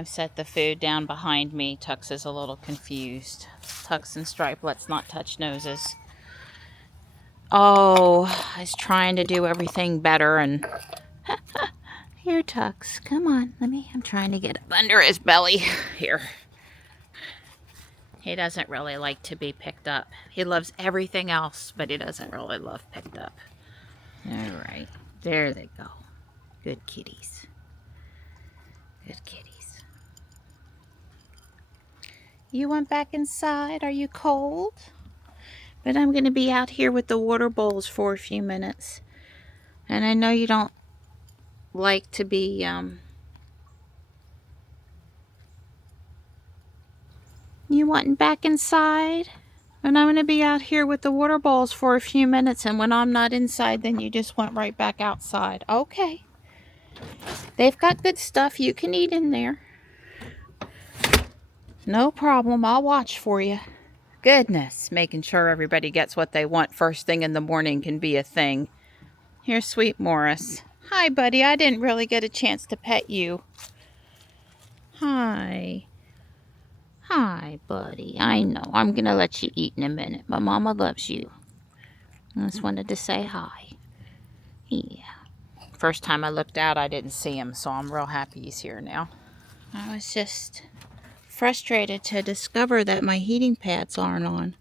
I've set the food down behind me. Tux is a little confused. Tux and Stripe, let's not touch noses. Oh, I was trying to do everything better and... Here, Tux, come on. I'm trying to get up under his belly. Here. He doesn't really like to be picked up. He loves everything else, but he doesn't really love picked up. All right. There they go. Good kitties. Good kitties. You went back inside? Are you cold? But I'm going to be out here with the water bowls for a few minutes. And I know you don't like to be... You wanting back inside? And I'm going to be out here with the water bowls for a few minutes. And when I'm not inside, then you just went right back outside. Okay. They've got good stuff you can eat in there. No problem. I'll watch for you. Goodness. Making sure everybody gets what they want first thing in the morning can be a thing. Here's Sweet Morris. Hi, buddy. I didn't really get a chance to pet you. Hi. Hi, buddy. I know. I'm going to let you eat in a minute. My mama loves you. I just wanted to say hi. Yeah. First time I looked out, I didn't see him, so I'm real happy he's here now. I was just frustrated to discover that my heating pads aren't on.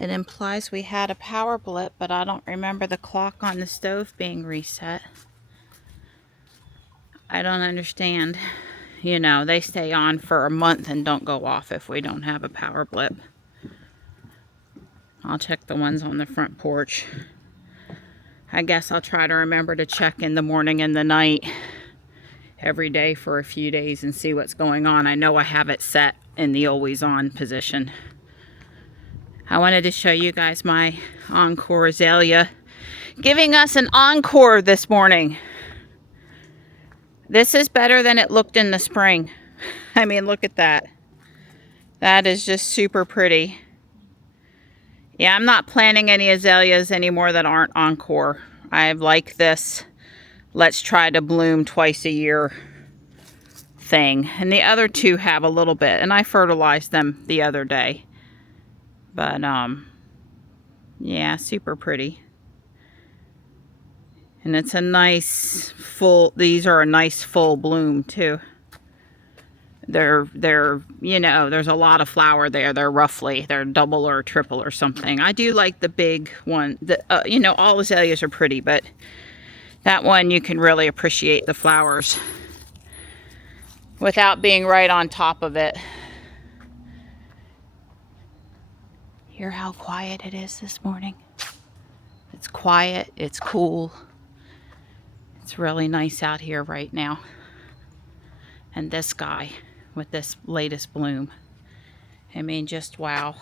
It implies we had a power blip, but I don't remember the clock on the stove being reset. I don't understand. You know, they stay on for a month and don't go off if we don't have a power blip. I'll check the ones on the front porch. I guess I'll try to remember to check in the morning and the night every day for a few days and see what's going on. I know I have it set in the always on position. I wanted to show you guys my encore azalea giving us an encore this morning. This is better than it looked in the spring. I mean, look at that. That is just super pretty. Yeah, I'm not planting any azaleas anymore that aren't encore. I like this let's try to bloom twice a year thing. And the other two have a little bit. And I fertilized them the other day. But, yeah, super pretty. And it's a nice full, these are a nice full bloom too. They're, you know, there's a lot of flower there. They're double or triple or something. I do like the big one. You know, all azaleas are pretty, but that one you can really appreciate the flowers without being right on top of it. Hear how quiet it is this morning? It's quiet, it's cool. It's really nice out here right now. And this guy with this latest bloom. I mean, just wow.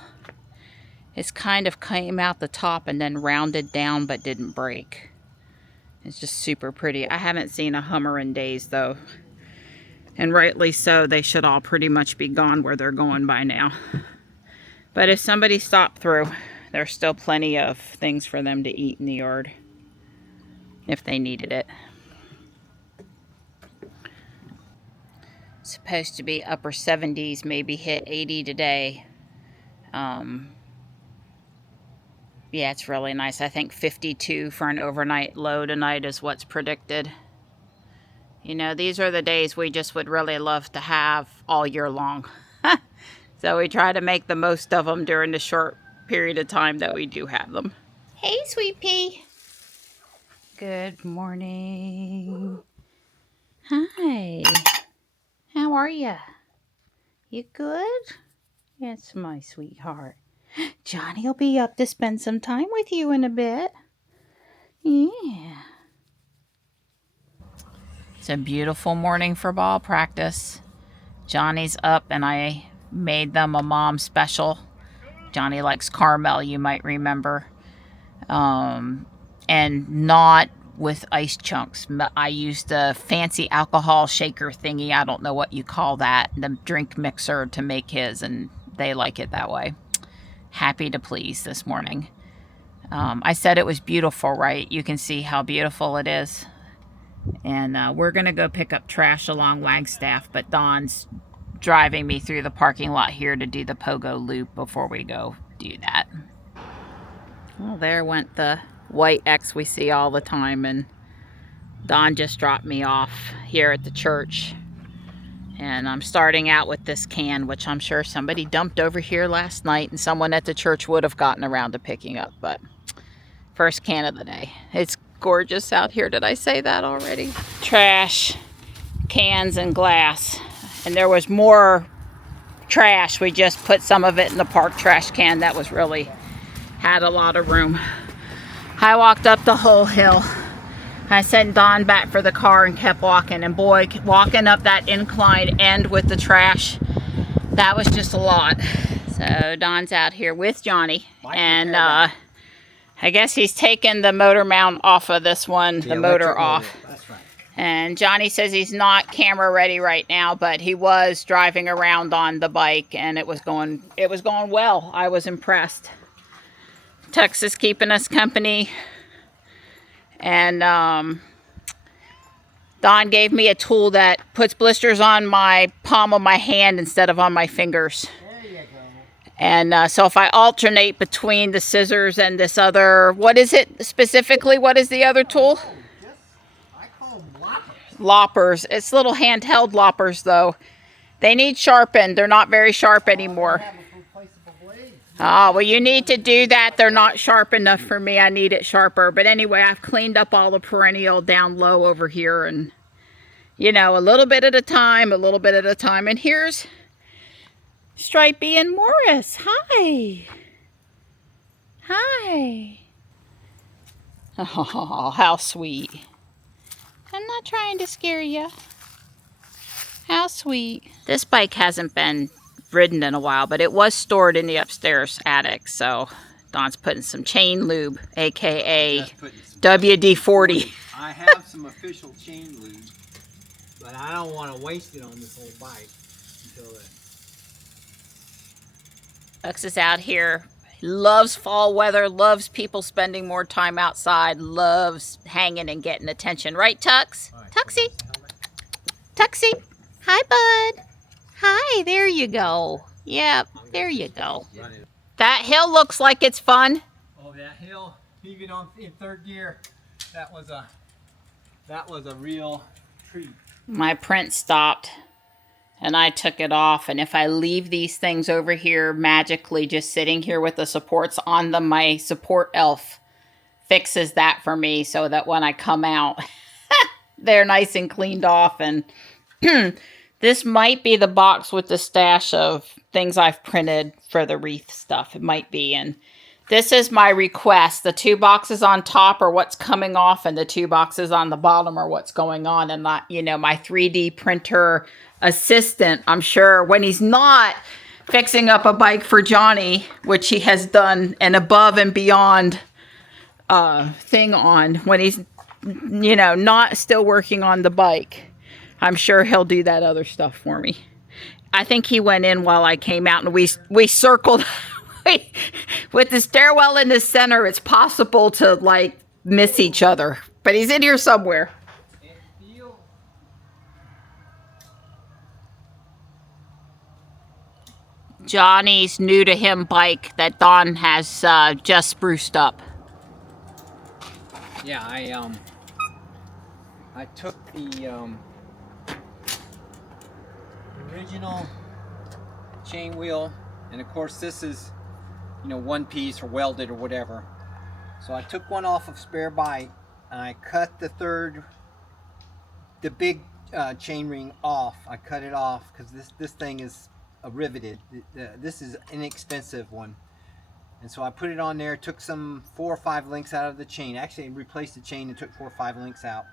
It's kind of came out the top and then rounded down but didn't break. It's just super pretty. I haven't seen a Hummer in days though. And rightly so, they should all pretty much be gone where they're going by now. But if somebody stopped through, there's still plenty of things for them to eat in the yard if they needed it. Supposed to be upper 70s, maybe hit 80 today. Yeah, it's really nice. I think 52 for an overnight low tonight is what's predicted. You know, these are the days we just would really love to have all year long. So we try to make the most of them during the short period of time that we do have them. Hey, Sweet Pea. Good morning. Hi. How are you? You good? Yes, my sweetheart. Johnny will be up to spend some time with you in a bit. Yeah. It's a beautiful morning for ball practice. Johnny's up and I made them a mom special. Johnny likes caramel, you might remember. And not with ice chunks. I used a fancy alcohol shaker thingy. I don't know what you call that. The drink mixer to make his, and they like it that way. Happy to please this morning. I said it was beautiful, right? You can see how beautiful it is. And we're going to go pick up trash along Wagstaff, but Dawn's driving me through the parking lot here to do the pogo loop before we go do that. Well, there went the white X we see all the time, and Dawn just dropped me off here at the church. And I'm starting out with this can, which I'm sure somebody dumped over here last night and someone at the church would have gotten around to picking up, but first can of the day. It's gorgeous out here. Did I say that already? Trash, cans, and glass. And there was more trash. We just put some of it in the park trash can. That was really, had a lot of room. I walked up the whole hill. I sent Dawn back for the car and kept walking. And boy, walking up that incline end with the trash, that was just a lot. So Dawn's out here with Johnny. And I guess he's taken the motor mount off of this one, the motor off. That's right. And Johnny says he's not camera ready right now, but he was driving around on the bike and it was going well. I was impressed. Tux is keeping us company. And Dawn gave me a tool that puts blisters on my palm of my hand instead of on my fingers. There you go. And so if I alternate between the scissors and this other, what is it specifically? What is the other tool? I call them loppers. Loppers. It's little handheld loppers, though. They need sharpened. They're not very sharp anymore. Oh, well, you need to do that. They're not sharp enough for me. I need it sharper. But anyway, I've cleaned up all the perennial down low over here. And, you know, a little bit at a time, a little bit at a time. And here's Stripey and Morris. Hi. Hi. Oh, how sweet. I'm not trying to scare you. How sweet. This bike hasn't been ridden in a while, but it was stored in the upstairs attic, so Dawn's putting some chain lube, aka WD-40. I have some official chain lube, but I don't want to waste it on this whole bike until then. Tux is out here. He loves fall weather, loves people spending more time outside, loves hanging and getting attention. Right, Tux? Right. Tuxie. Tuxie. Hi, bud. Hi, there you go. Yep, there you go. That hill looks like it's fun. Oh, that hill, even in third gear, that was a real treat. My print stopped and I took it off, and if I leave these things over here magically just sitting here with the supports on them, my support elf fixes that for me so that when I come out they're nice and cleaned off. And this might be the box with the stash of things I've printed for the wreath stuff. It might be. And this is my request. The 2 boxes on top are what's coming off, and the 2 boxes on the bottom are what's going on. And not, you know, my 3D printer assistant, I'm sure, when he's not fixing up a bike for Johnny, which he has done an above and beyond thing on, when he's, you know, not still working on the bike, I'm sure he'll do that other stuff for me. I think he went in while I came out, and we circled. With the stairwell in the center, it's possible to, like, miss each other. But he's in here somewhere. Johnny's new to him bike that Dawn has just spruced up. Yeah, I took the original chain wheel, and of course this is, you know, one piece or welded or whatever. So I took one off of spare bike and I cut the big chain ring off. I cut it off because this thing is riveted. This is an inexpensive one. And so I put it on there, took some 4 or 5 links out of the chain. Actually, I replaced the chain and took 4 or 5 links out.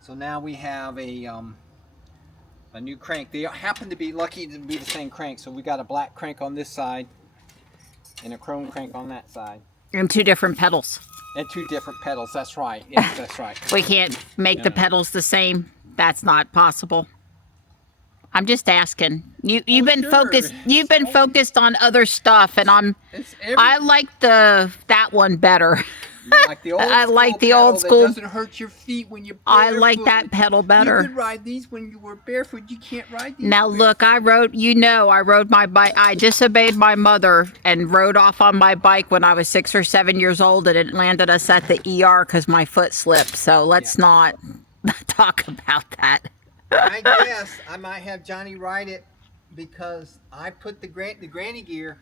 So now we have a new crank. They happen to be lucky to be the same crank. So we got a black crank on this side and a chrome crank on that side. And 2 different pedals. And 2 different pedals. That's right. Yes, that's right. We can't make the pedals the same. That's not possible. I'm just asking. You've been focused. You've been focused on other stuff, and I like that one better. Like the old I school like the pedal old school. that doesn't hurt your feet when you're barefoot. I like that pedal better. You could ride these when you were barefoot. You can't ride these. Now look, I rode my bike. I disobeyed my mother and rode off on my bike when I was 6 or 7 years old, and it landed us at the ER because my foot slipped. So let's not talk about that. I guess I might have Johnny ride it because I put the granny gear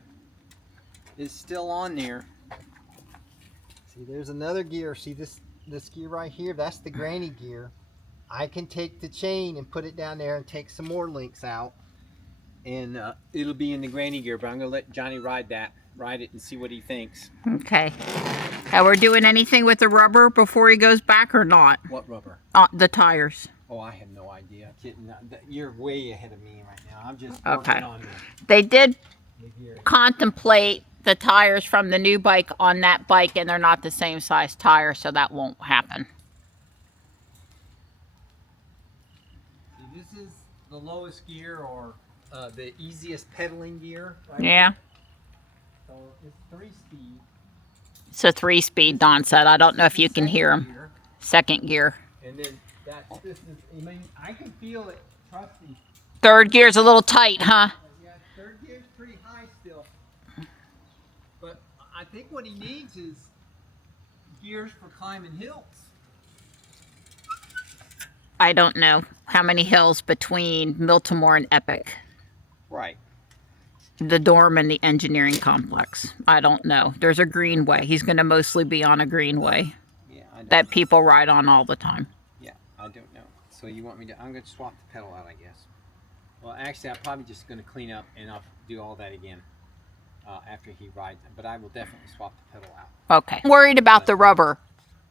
is still on there. See, there's another gear. See this gear right here? That's the granny gear. I can take the chain and put it down there and take some more links out, and it'll be in the granny gear. But I'm gonna let Johnny ride it and see what he thinks. Okay. Are we doing anything with the rubber before he goes back or not? What rubber? The tires. Oh, I have no idea. You're way ahead of me right now. I'm just working on They did contemplate the tires from the new bike on that bike, and they're not the same size tire, so that won't happen. See, this is the lowest gear, or the easiest pedaling gear. Right? Yeah. So it's 3-speed. It's a 3-speed, Don said. I don't know if you can hear him. Second gear. And then this is, I mean, I can feel it. Trust me. Third gear's a little tight, huh? Yeah, third gear's pretty high still. But I think what he needs is gears for climbing hills. I don't know how many hills between Miltimore and Epic. Right. The dorm and the engineering complex. I don't know. There's a greenway. He's going to mostly be on a greenway that people ride on all the time. Yeah, I don't know. So you want me to, I'm going to swap the pedal out, I guess. Well, actually, I'm probably just going to clean up and I'll do all that again after he rides. But I will definitely swap the pedal out. Okay. I'm worried about the rubber.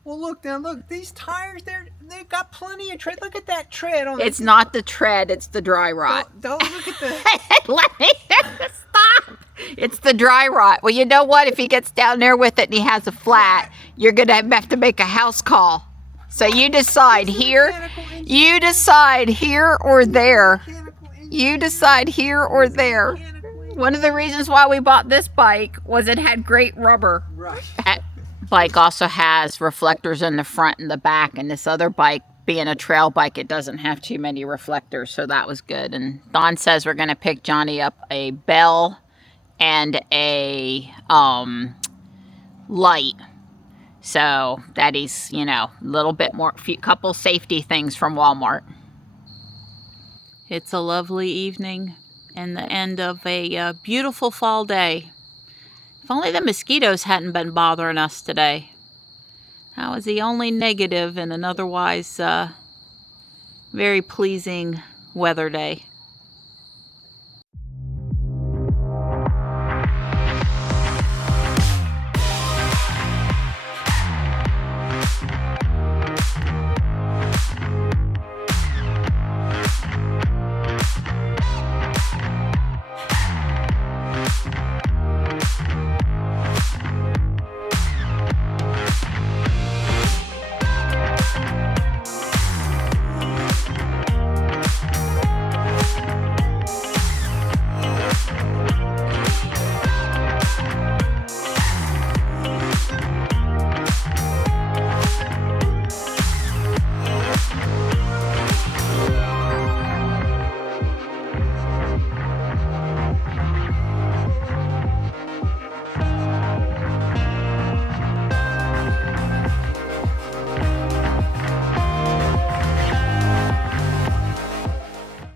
Well, look, these tires, they've got plenty of tread. Look at that tread on. It's not the tread, it's the dry rot. Don't look at the. Let me stop. It's the dry rot. Well, you know what? If he gets down there with it and he has a flat, you're going to have to make a house call. So you decide here. You decide here or there. You decide here or there. One of the reasons why we bought this bike was it had great rubber. Right. That bike also has reflectors in the front and the back, and this other bike, being a trail bike, it doesn't have too many reflectors, so that was good. And Don says we're going to pick Johnny up a bell and a light, so that he's, you know, a little bit more, couple safety things from Walmart. It's a lovely evening and the end of a beautiful fall day. If only the mosquitoes hadn't been bothering us today. That was the only negative in an otherwise very pleasing weather day.